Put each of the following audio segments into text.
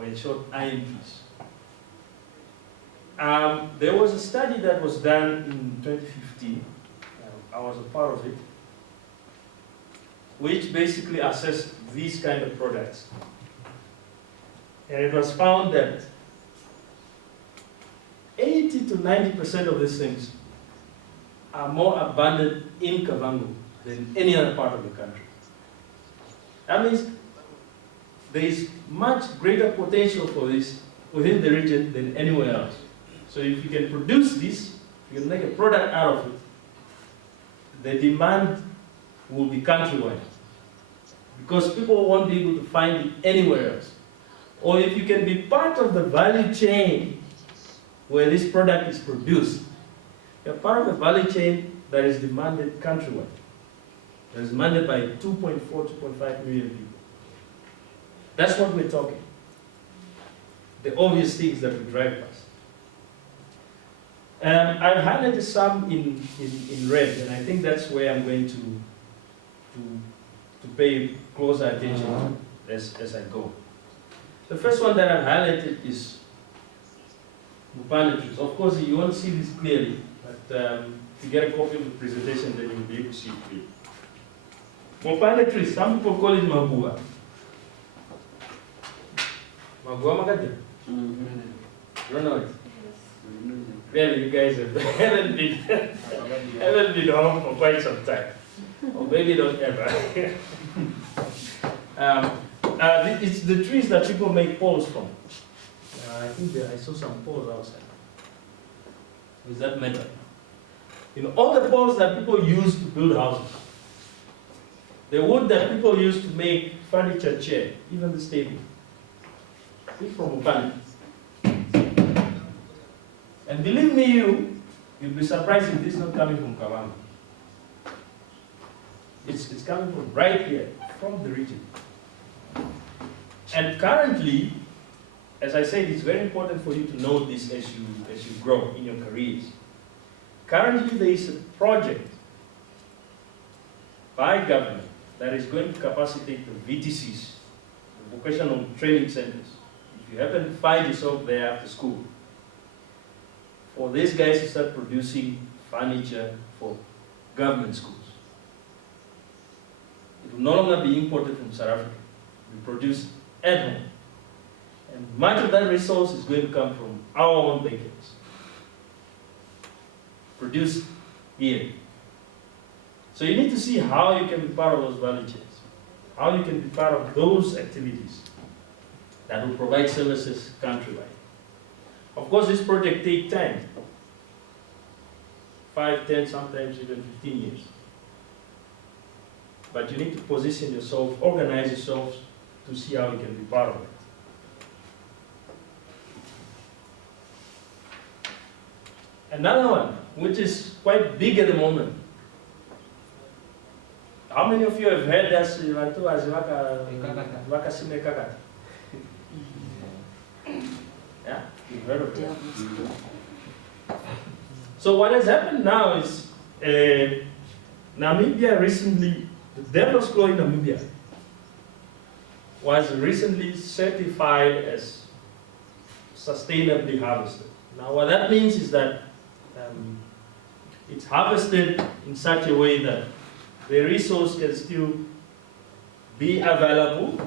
or in short, IMPs. There was a study that was done in 2015, I was a part of it, which basically assessed these kind of products. And it was found that 80 to 90% of these things are more abundant in Kavango than any other part of the country. That means there is much greater potential for this within the region than anywhere else. So if you can produce this, you can make a product out of it, the demand will be countrywide. Because people won't be able to find it anywhere else. Or if you can be part of the value chain where this product is produced, you're part of a value chain that is demanded countrywide. That is demanded by 2.4, 2.5 million people. That's what we're talking. The obvious things that we drive past. I've highlighted some in red, and I think that's where I'm going to pay closer attention as I go. The first one that I've highlighted is mupane trees. Of course, you won't see this clearly, but if you get a copy of the presentation, then you'll be able to see it clearly. Mupane trees, some people call it magua. Magua magadi? You don't know it? Really, you guys haven't been home for quite some time. Or maybe not ever. It's the trees that people make poles from. I think I saw some poles outside. Is that metal? You know, all the poles that people use to build houses, the wood that people use to make furniture, chair, even the table, it's from Upani. And believe me, you'll be surprised if this is not coming from Kavango. It's coming from right here, from the region. And currently, as I said, it's very important for you to know this as you grow in your careers. Currently, there is a project by government that is going to capacitate the VTCs, the vocational training centers. If you happen to find yourself there after school, for these guys to start producing furniture for government schools. It will no longer be imported from South Africa. It will be produced at home. And much of that resource is going to come from our own backyards. Produced here. So you need to see how you can be part of those value chains. How you can be part of those activities that will provide services countrywide. Of course, this project takes time. 5, 10, sometimes even 15 years. But you need to position yourself, organize yourselves to see how you can be part of it. Another one, which is quite big at the moment. How many of you have heard us? Yeah, you've heard of it. So what has happened now is Namibia recently, the devil's claw in Namibia was recently certified as sustainably harvested. Now what that means is that it's harvested in such a way that the resource can still be available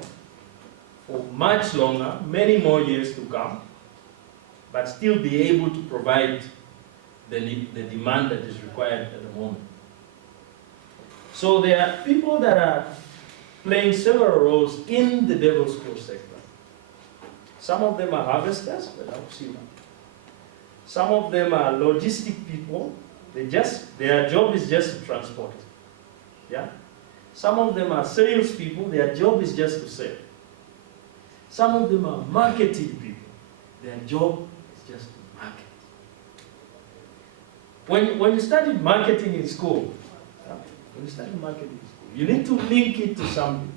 for much longer, many more years to come, but still be able to provide the demand that is required at the moment. So there are people that are playing several roles in the devil's claw sector. Some of them are harvesters, some of them are logistic people. Their job is just to transport. Yeah? Some of them are sales people. Their job is just to sell. Some of them are marketing people. Their job is just to market. When you study marketing in school, you need to link it to something.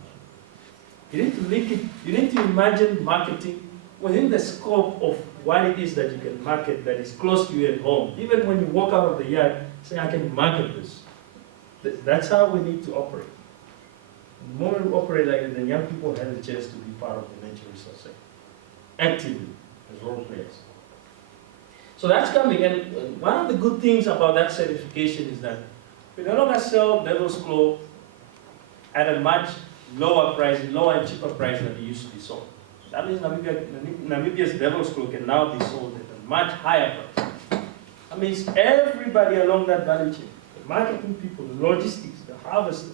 You need to link it. You need to imagine marketing within the scope of what it is that you can market that is close to you at home. Even when you walk out of the yard, say, I can market this. That's how we need to operate. The more we operate like that, then young people have a chance to be part of the nature resource sector. actively as role players. So that's coming, and one of the good things about that certification is that we no longer sell devil's claw at a much lower price, lower and cheaper price than it used to be sold. That means Namibia's devil's claw can now be sold at a much higher price. That means everybody along that value chain, the marketing people, the logistics, the harvester,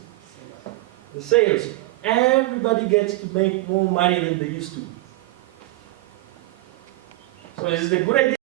the sales, everybody gets to make more money than they used to. So is it a good idea?